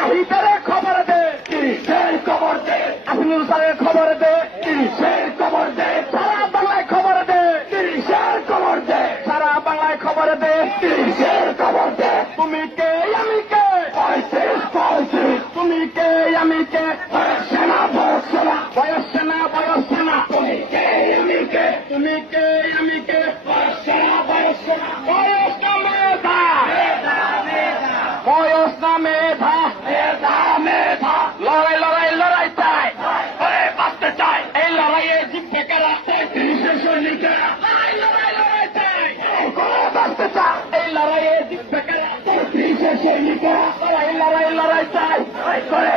নাহিদের খবর দে, তিরিশের খবর দে, আসিনুল স্যারের খবর দে, তিরিশের খবর দে, সারা বাংলায় খবর দে, তিরিশের খবর দে, সারা বাংলায় খবর দে, তিরিশের খবর দে। তুমি কে আমি কে, পঁয়ত্রিশ পঁয়ত্রিশ, তুমি কে আমি কে, বয়স সেনা বয়স সেনা, বয়স সেনা বয়স সেনা, তুমি কে আমি কে, তুমি কে আমি কে, বয়স সেনা বয়স সেনা। বয়স না মেধা, বয়স না মেধা, মেধা মেধা, লড়াই লড়াই লড়াই চাই, বাঁচতে চাই, এই লড়াইয়ে জিতবে কারা, ৩৫ সৈনিকেরা, লড়াই লড়াই লড়াই চাই, বাঁচতে চাই, এই লড়াইয়ে জিতবে কারা, ৩৫ সৈনিকেরা, লড়াই লড়াই লড়াই চাই, করে